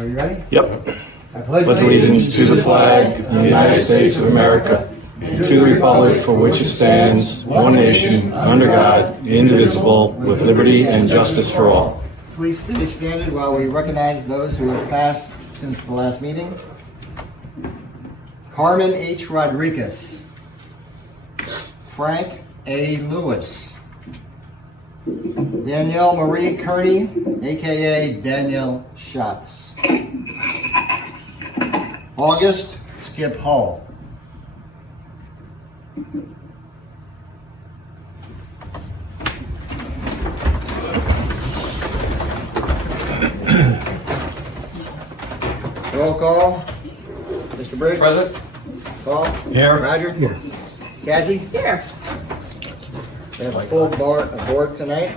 Are you ready? Yep. I pledge Pledge allegiance to the flag of the United States of America and to the republic for which it stands, one nation, under God, indivisible, with liberty and justice for all. Please stay standing while we recognize those who have passed since the last meeting. Carmen H. Rodriguez. Frank A. Lewis. Danielle Marie Kearney, a.k.a. Danielle Schatz. August Skip Hull. Roll call. Mr. Briggs? Present. Paul? Here. Roger? Here. Cassie? Here. We have a full board tonight.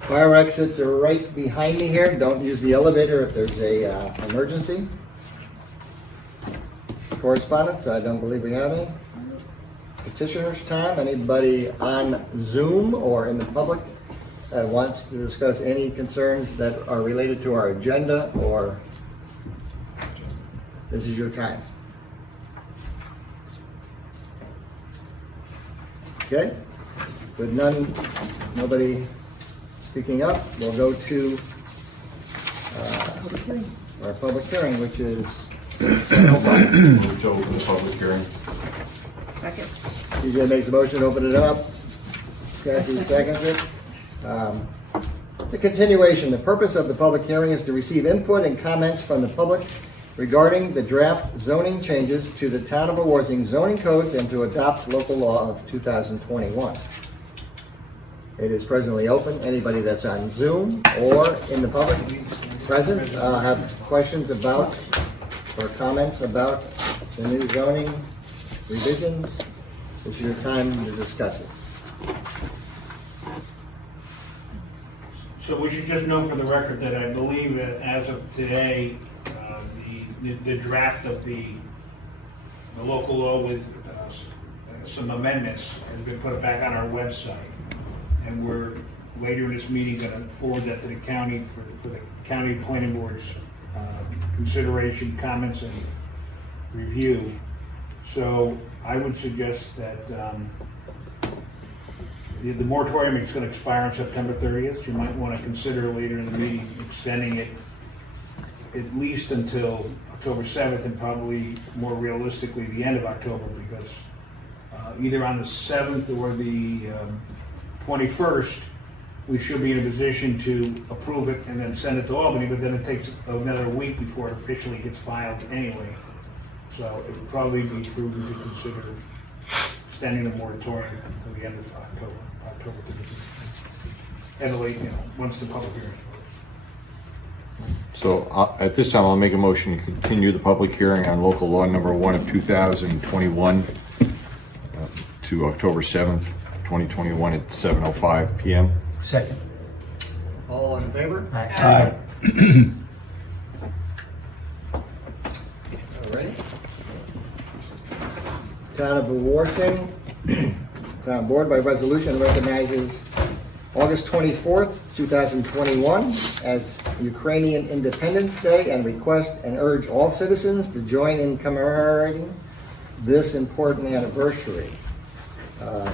Fire exits are right behind me here. Don't use the elevator if there's a emergency. Correspondence, I don't believe we have any. Petitioners time, anybody on Zoom or in the public that wants to discuss any concerns that are related to our agenda, or this is your time. Okay, with nobody speaking up, we'll go to our public hearing, which is Move to open the public hearing. Second. TJ makes a motion to open it up. Kathy seconds it. It's a continuation. The purpose of the public hearing is to receive input and comments from the public regarding the draft zoning changes to the Town of Wawarsing zoning codes and to adopt local law of 2021. It is presently open. Anybody that's on Zoom or in the public present have questions about or comments about the new zoning revisions, this is your time to discuss it. So we should just know for the record that I believe that as of today, the draft of the local law with some amendments has been put back on our website. And we're later in this meeting going to forward that to the county for the county planning board's consideration, comments, and review. So I would suggest that the moratorium is going to expire on September 30th. You might want to consider later in the meeting extending it at least until October 7th and probably more realistically the end of October, because either on the 7th or the 21st, we should be in a position to approve it and then send it to Albany, but then it takes another week before it officially gets filed anyway. So it would probably be prudent to consider extending the moratorium until the end of October and late, once the public hearing is closed. So at this time, I'll make a motion to continue the public hearing on local law number 1 of 2021 to October 7th, 2021 at 7:05 p.m. Second. All in favor? Aye. All right. Town of Wawarsing, Town Board by resolution recognizes August 24th, 2021 as Ukrainian Independence Day and request and urge all citizens to join in commemorating this important anniversary. There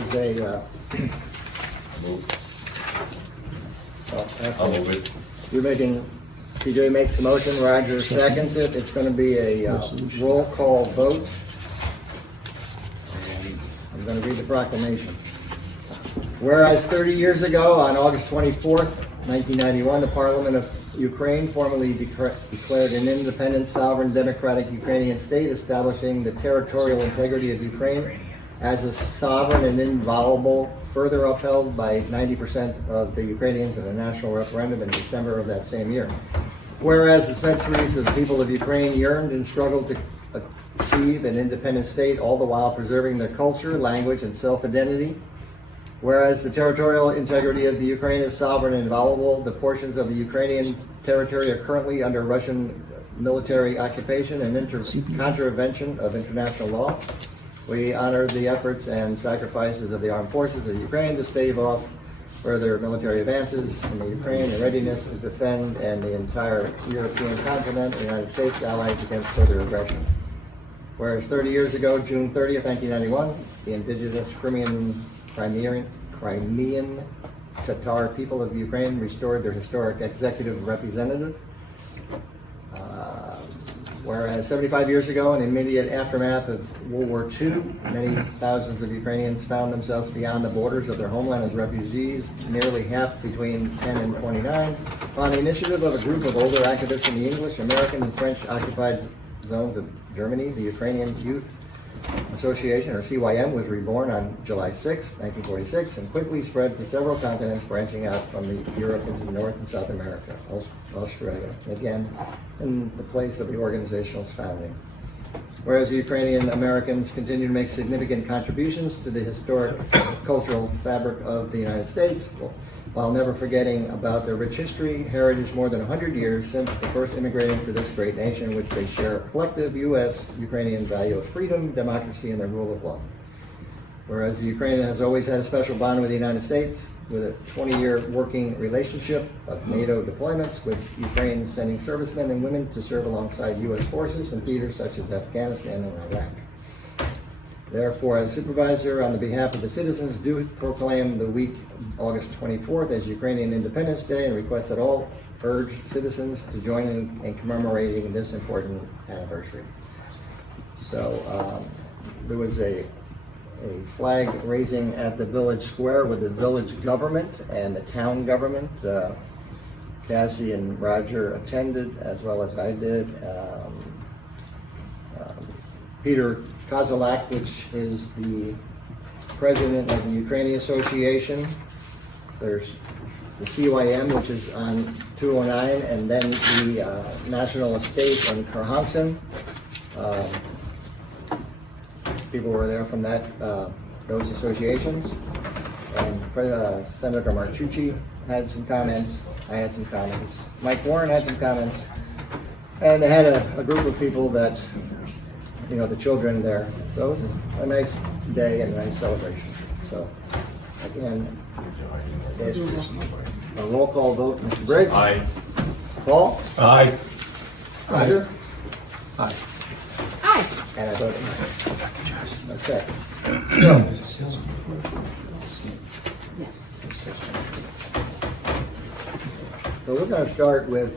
was a I'll move it. You're making, TJ makes the motion, Roger seconds it. It's going to be a roll call vote. And I'm going to read the proclamation. Whereas 30 years ago, on August 24th, 1991, the Parliament of Ukraine formally declared an independent, sovereign, democratic Ukrainian state, establishing the territorial integrity of Ukraine as a sovereign and inviolable, further upheld by 90% of the Ukrainians in a national referendum in December of that same year. Whereas the centuries of the people of Ukraine yearned and struggled to achieve an independent state, all the while preserving their culture, language, and self-identity. Whereas the territorial integrity of the Ukraine is sovereign and inviolable, the portions of the Ukrainian territory are currently under Russian military occupation and contravention of international law. We honor the efforts and sacrifices of the armed forces of Ukraine to stave off further military advances in the Ukraine and readiness to defend and the entire European continent, the United States allies against further aggression. Whereas 30 years ago, June 30th, 1991, the indigenous Crimean Tatar people of Ukraine restored their historic executive representative. Whereas 75 years ago, in the immediate aftermath of World War II, many thousands of Ukrainians found themselves beyond the borders of their homeland as refugees, nearly half between 10 and 29. On the initiative of a group of older activists in the English, American, and French occupied zones of Germany, the Ukrainian Youth Association, or CYM, was reborn on July 6, 1946, and quickly spread to several continents, branching out from Europe into North and South America, Australia, again, in the place of the organization's founding. Whereas the Ukrainian Americans continue to make significant contributions to the historic cultural fabric of the United States, while never forgetting about their rich history, heritage more than 100 years since the first immigrating to this great nation, which they share a collective U.S.-Ukrainian value of freedom, democracy, and the rule of law. Whereas the Ukraine has always had a special bond with the United States, with a 20-year working relationship of NATO deployments, with Ukraine sending servicemen and women to serve alongside U.S. forces in theaters such as Afghanistan and Iraq. Therefore, as supervisor, on the behalf of the citizens, do proclaim the week August 24th as Ukrainian Independence Day and request that all urge citizens to join in commemorating this important anniversary. So there was a flag raising at the village square with the village government and the town government. Cassie and Roger attended, as well as I did. Peter Kozalak, which is the president of the Ukrainian Association. There's the CYM, which is on 209, and then the National Estate in Kerhonkson. People were there from those associations. And Senator Martucci had some comments. I had some comments. Mike Warren had some comments. And they had a group of people that, the children there. So it was a nice day and a nice celebration. So, again, it's a roll call vote. Mr. Briggs? Aye. Paul? Aye. Roger? Aye. Aye. And I vote aye. Okay. Yes. So we're going to start with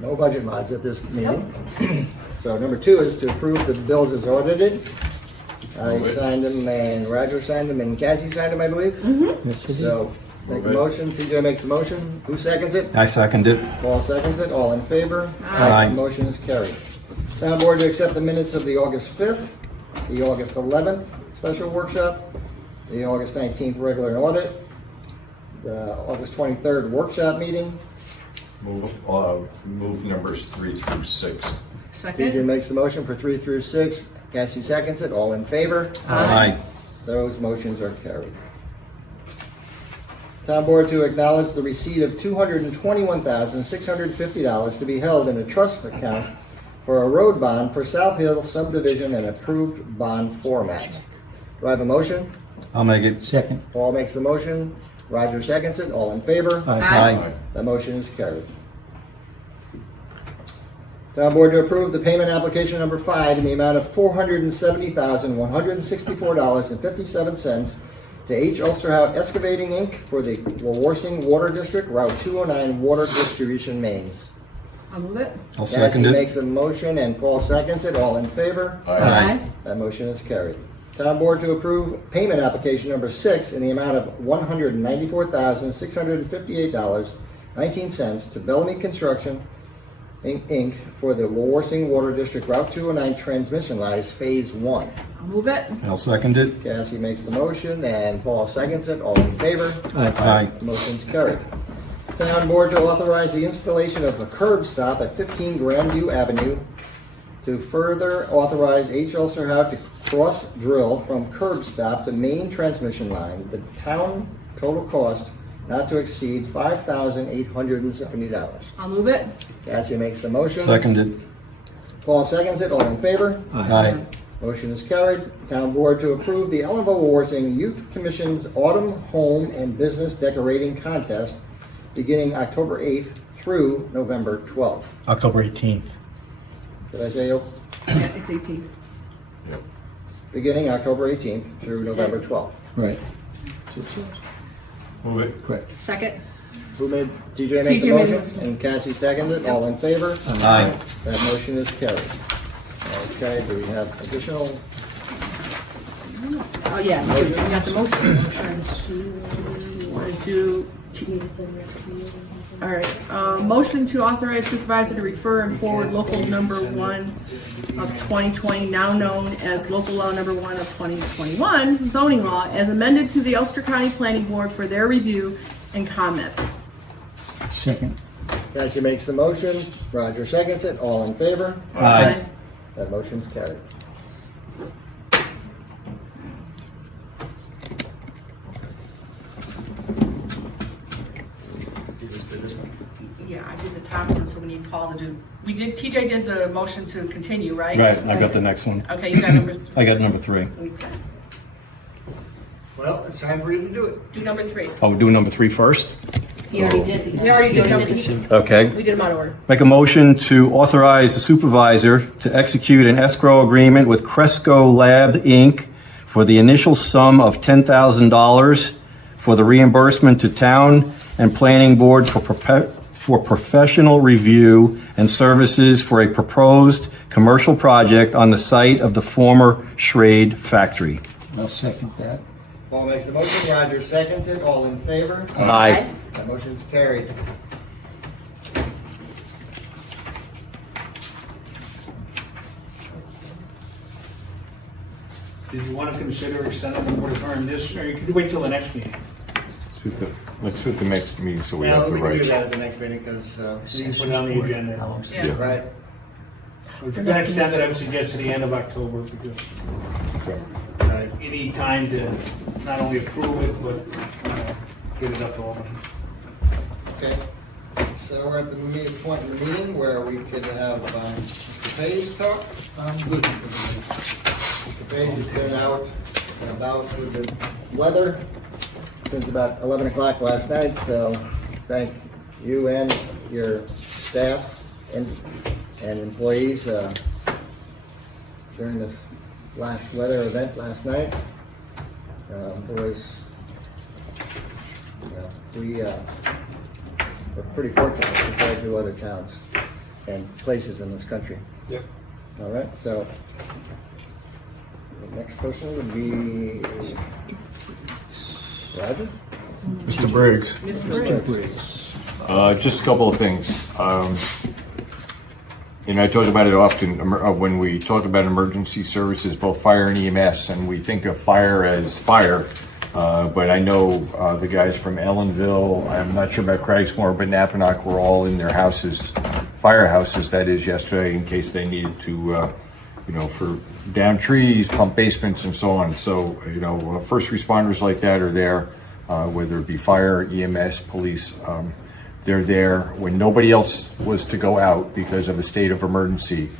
no budget mods at this meeting. So number 2 is to approve the bills as audited. I signed them and Roger signed them and Cassie signed them, I believe. So make a motion. TJ makes a motion. Who seconds it? I second it. Paul seconds it. All in favor? Aye. Motion is carried. Town board to accept the minutes of the August 5th, the August 11th special workshop, the August 19th regular audit, the August 23rd workshop meeting. Move numbers 3 through 6. TJ Second. makes the motion for 3 through 6. Cassie seconds it. All in favor? Aye. Those motions are carried. Town board to acknowledge the receipt of $221,650 to be held in a trust account for a road bond for South Hill subdivision and approved bond format. Do I have a motion? I'll make it. Second. Paul makes the motion. Roger seconds it. All in favor? Aye. The motion is carried. Town board to approve the payment application number 5 in the amount of $470,164.57 to H. Ulsterhout Excavating, Inc. for the Wawarsing Water District, Route 209 Water Distribution Mains. I'll move it. I'll second Cassie it. makes a motion and Paul seconds it. All in favor? Aye. That motion is carried. Town board to approve payment application number 6 in the amount of $194,658.19 to Bellamy Construction, Inc. for the Wawarsing Water District Route 209 Transmission Lines Phase 1. I'll move it. I'll second it. Cassie makes the motion and Paul seconds it. All in favor? Aye. Motion's carried. Town board to authorize the installation of a curb stop at 15 Grandview Avenue to further authorize H. Ulsterhout to cross drill from curb stop to main transmission line. The town total cost not to exceed $5,870. I'll move it. Cassie makes the motion. Second it. Paul seconds it. All in favor? Aye. Motion is carried. Town Board to approve the Ellenville Wawarsing Youth Commission's Autumn Home and Business Decorating Contest beginning October 8th through November 12th. October 18th. Did I say Yeah, it's 18. Yep. beginning October 18th through November 12th? Right. Move it. Quick. Second. Who made, TJ made the TJ made the motion? And Cassie seconded. All in favor? Aye. That motion is carried. Okay, do we have additional? Oh, yeah, you got the motion. Want to do, all right, motion to authorize supervisor to refer and forward local number 1 of 2020, now known as local law number 1 of 2021, zoning law, as amended to the Ulster County Planning Board for their review and comment. Second. Cassie makes the motion. Roger seconds it. All in favor? Aye. That motion's carried. Yeah, I did the top one, so we need Paul to do, TJ did the motion to continue, right? Right, I got the next one. Okay, you got number 3. I got number 3. Okay. Well, it's time for you to do it. Do number 3. Oh, we're doing number 3 first? You already did. We already did number 3. Okay. We did them out of order. Make a motion to authorize the supervisor to execute an escrow agreement with Cresco Lab, Inc. for the initial sum of $10,000 for the reimbursement to town and planning board for professional review and services for a proposed commercial project on the site of the former Schrade factory. I'll second that. Paul makes the motion. Roger seconds it. All in favor? Aye. That motion's carried. Did you want to consider extending the board term this, or you could wait till the next meeting? Let's do the next meeting so we Well, have the we can do right. that at the next meeting because, So you can put it on the agenda. Yeah. right. If you're gonna extend it, I would suggest to the end of October, because you need time to not only approve it, but get it up to Albany. Okay. So we're at the point in the meeting where we could have Mr. Page talk. Mr. Page has been out and about with the weather since about 11 o'clock last night, so thank you and your staff and employees during this last weather event last night. We're pretty fortunate compared to other towns and places in this country. Yep. All right, so the next person would be Roger? Mr. Briggs. Mr. Briggs. Just a couple of things. And I talk about it often when we talk about emergency services, both fire and EMS, and we think of fire as fire. But I know the guys from Ellenville, I'm not sure about Craigsmore, but Napanock were all in their houses, firehouses, that is, yesterday in case they needed to, for down trees, pump basements, and so on. So, first responders like that are there, whether it be fire, EMS, police. They're there when nobody else was to go out because of a state of emergency.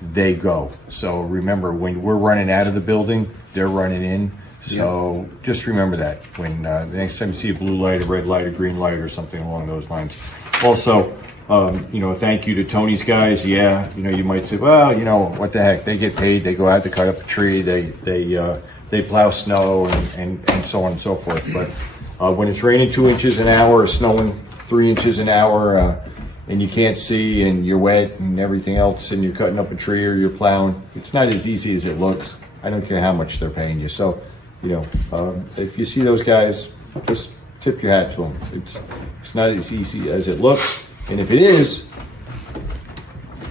They go. So remember, when we're running out of the building, they're running in. So just remember that when the next time you see a blue light, a red light, a green light, or something along those lines. Also, thank you to Tony's guys. Yeah, you might say, well, what the heck? They get paid. They go out to cut up a tree. They plow snow and so on and so forth. But when it's raining 2 inches an hour or snowing 3 inches an hour, and you can't see and you're wet and everything else, and you're cutting up a tree or you're plowing, it's not as easy as it looks. I don't care how much they're paying you. So, if you see those guys, just tip your hat to them. It's not as easy as it looks, and if it is,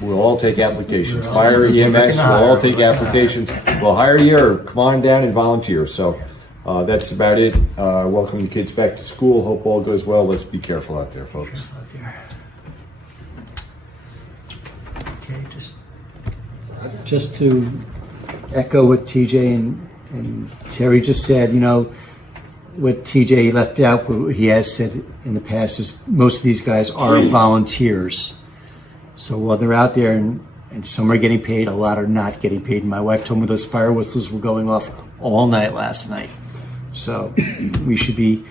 we'll all take applications. Fire, EMS, we'll all take applications. We'll hire you or come on down and volunteer. So that's about it. Welcome your kids back to school. Hope all goes well. Let's be careful out there, folks. Okay, just to echo what TJ and Terry just said, what TJ left out, what he has said in the past is most of these guys are volunteers. So while they're out there and And some are getting paid, a lot are not getting paid. My wife told me those fire whistles were going off all night last night. So we should be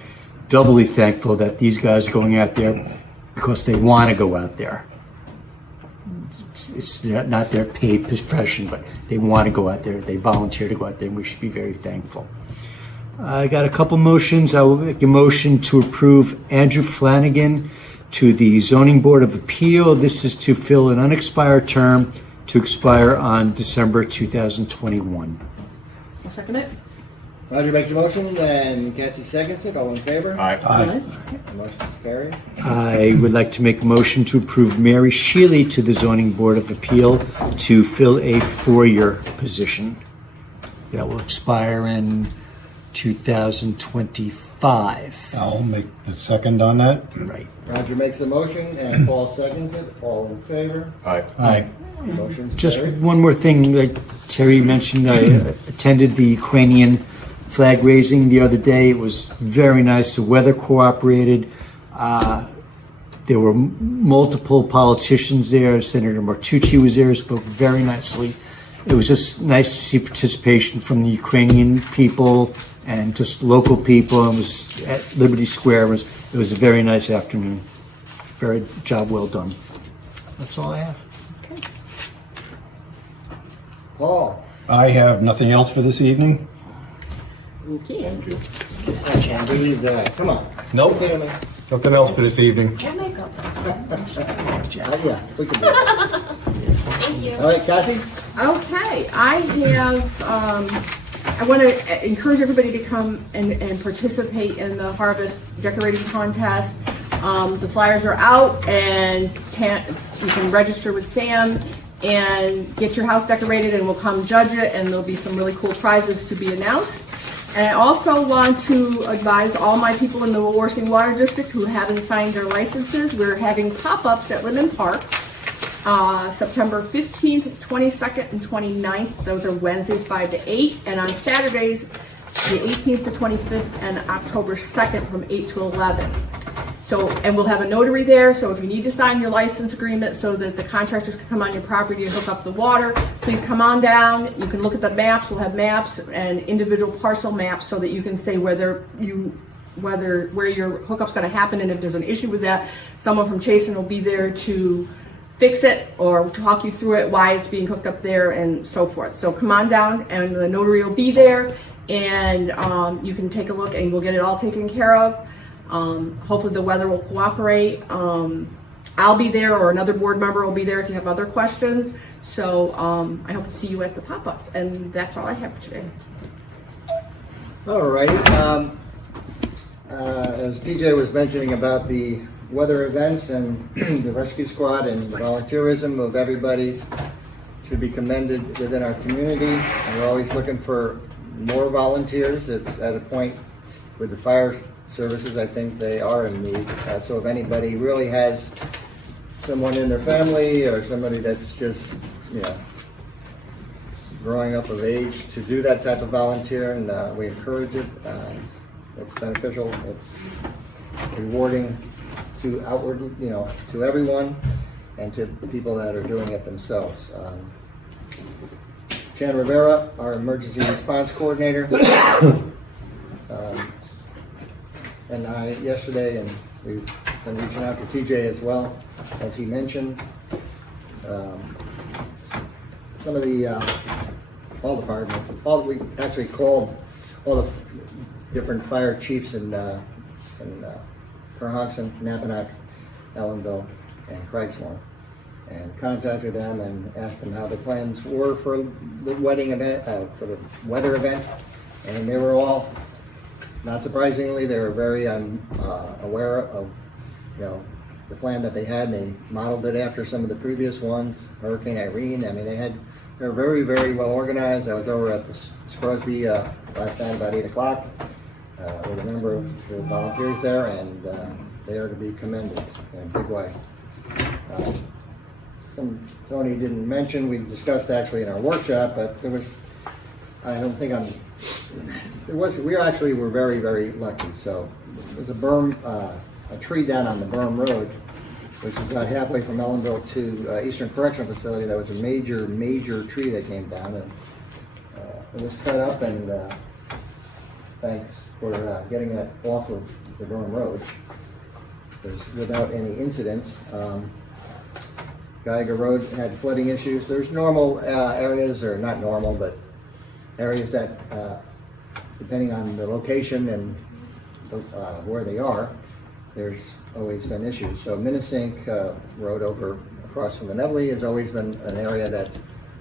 doubly thankful that these guys are going out there because they want to go out there. It's not their paid profession, but they want to go out there. They volunteer to go out there, and we should be very thankful. I got a couple motions. I will make a motion to approve Andrew Flanagan to the Zoning Board of Appeal. This is to fill an unexpired term to expire on December 2021. I'll second it. Roger makes a motion and Cassie seconds it. All in favor? Aye. The motion is carried. I would like to make a motion to approve Mary Shealy to the Zoning Board of Appeal to fill a 4-year position. That will expire in 2025. I'll make the second on that. Right. Roger makes a motion and Paul seconds it. All in favor? Aye. Aye. The motion's Just carried. one more thing that Terry mentioned. I attended the Ukrainian flag raising the other day. It was very nice. The weather cooperated. There were multiple politicians there. Senator Martucci was there, spoke very nicely. It was just nice to see participation from the Ukrainian people and just local people. It was at Liberty Square. It was a very nice afternoon. Very job well done. That's all I have. Paul. I have nothing else for this evening. Okay. I can't believe that. Come on. Nope. Okay, man. Nothing else for this evening. Yeah, we can do it. Thank you. All right, Cassie? Okay, I have, I want to encourage everybody to come and participate in the harvest decorating contest. The flyers are out and you can register with Sam and get your house decorated and we'll come judge it and there'll be some really cool prizes to be announced. And I also want to advise all my people in the Wawarsing Water District who haven't signed their licenses, we're having pop-ups at Linden Park, September 15th, 22nd, and 29th. Those are Wednesdays 5 to 8, and on Saturdays, the 18th to 25th, and October 2nd from 8 to 11. So, and we'll have a notary there, so if you need to sign your license agreement so that the contractors can come on your property and hook up the water, please come on down. You can look at the maps. We'll have maps and individual parcel maps so that you can say where your hookup's going to happen, and if there's an issue with that, someone from Chasen will be there to fix it or talk you through it, why it's being hooked up there, and so forth. So come on down, and the notary will be there, and you can take a look, and we'll get it all taken care of. Hopefully the weather will cooperate. I'll be there, or another board member will be there if you have other questions. So I hope to see you at the pop-ups, and that's all I have today. All righty. As TJ was mentioning about the weather events and the rescue squad and the volunteerism of everybody should be commended within our community. And we're always looking for more volunteers. It's at a point with the fire services, I think they are in need. So if anybody really has someone in their family or somebody that's just, growing up of age to do that type of volunteer, and we encourage it. It's beneficial. It's rewarding to to everyone and to the people that are doing it themselves. Chan Rivera, our emergency response coordinator, and I yesterday, and we've been reaching out to TJ as well, as he mentioned. Some of the all the firemen, we actually called all the different fire chiefs in Kerhonkson, Nappaneck, Ellenville, and Craigsmore, and contacted them and asked them how their plans were for the wedding event, for the weather event, and they were all, not surprisingly, they were very aware of the plan that they had. And they modeled it after some of the previous ones, Hurricane Irene. I mean, they were very, very well organized. I was over at the Crosby last night about 8 o'clock with a number of the volunteers there, and they are to be commended in a big way. Some Tony didn't mention, we discussed actually in our workshop, but there was, we actually were very, very lucky. So there's a berm, a tree down on the berm road which is about halfway from Ellenville to Eastern Correctional Facility. That was a major, major tree that came down, and it was cut up, and thanks for getting that off of the Durham Road. There's without any incidents. Geiger Road had flooding issues. There's normal areas, or not normal, but areas that, depending on the location and where they are, there's always been issues. So Minnesink Road over across from the Nevele has always been an area that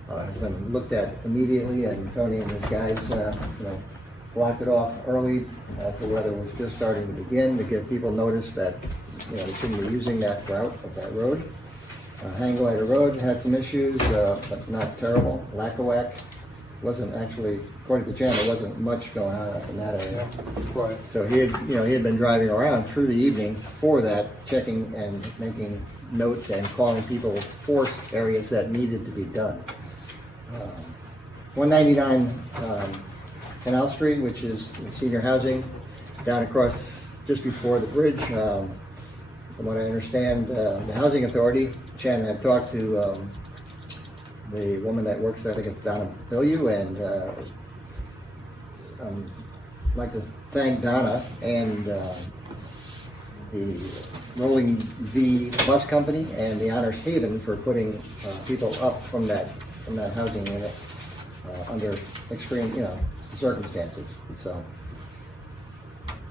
has been looked at immediately, and Tony and his guys, blocked it off early as the weather was just starting to begin, to give people notice that they shouldn't be using that route of that road. Hangglider Road had some issues, but not terrible. Lackawack wasn't actually, according to Chan, there wasn't much going on up in that area. Right. So he had been driving around through the evening for that, checking and making notes and calling people for areas that needed to be done. 199 Canal Street, which is senior housing, down across just before the bridge. From what I understand, the Housing Authority, Chan had talked to the woman that works there, I think it's Donna Billieu, and I'd like to thank Donna and the Rolling V Bus Company and the Honors Haven for putting people up from that housing unit under extreme, circumstances. So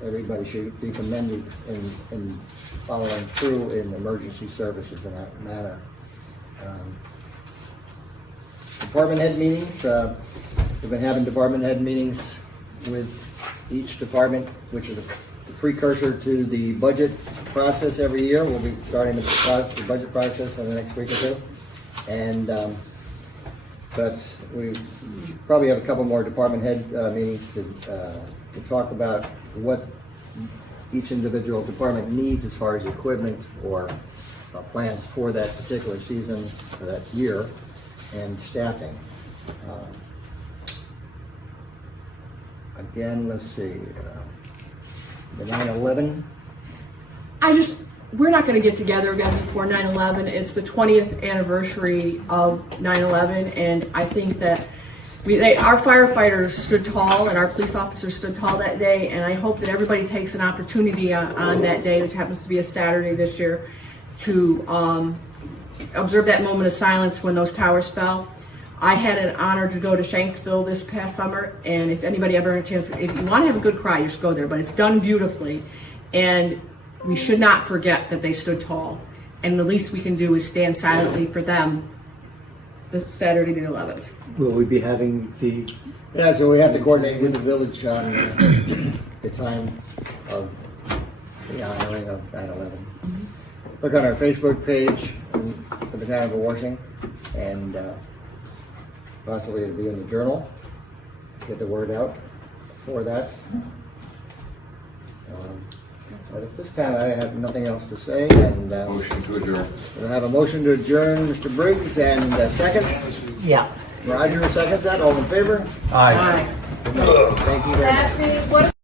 everybody should be commended in following through in emergency services in that manner. Department head meetings. We've been having department head meetings with each department, which is a precursor to the budget process every year. We'll be starting the budget process in the next week or two. And but we probably have a couple more department head meetings to talk about what each individual department needs as far as equipment or plans for that particular season, for that year, and staffing. Again, let's see, the 9/11. We're not going to get together again before 9/11. It's the 20th anniversary of 9/11, and I think that our firefighters stood tall and our police officers stood tall that day, and I hope that everybody takes an opportunity on that day, which happens to be a Saturday this year, to observe that moment of silence when those towers fell. I had an honor to go to Shanksville this past summer, and if anybody ever had a chance, if you want to have a good cry, you should go there, but it's done beautifully, and we should not forget that they stood tall, and the least we can do is stand silently for them the Saturday the 11th. Will we be having the? Yeah, so we have to coordinate with the village on the time of the honoring of 9/11. Look on our Facebook page for the town of Wawarsing, and possibly it'll be in the journal. Get the word out for that. But at this time, I have nothing else to say, and Motion to adjourn. we'll have a motion to adjourn, Mr. Briggs, and a second. Yeah. Roger seconds that. All in favor? Aye. Thank you very much. That's it. What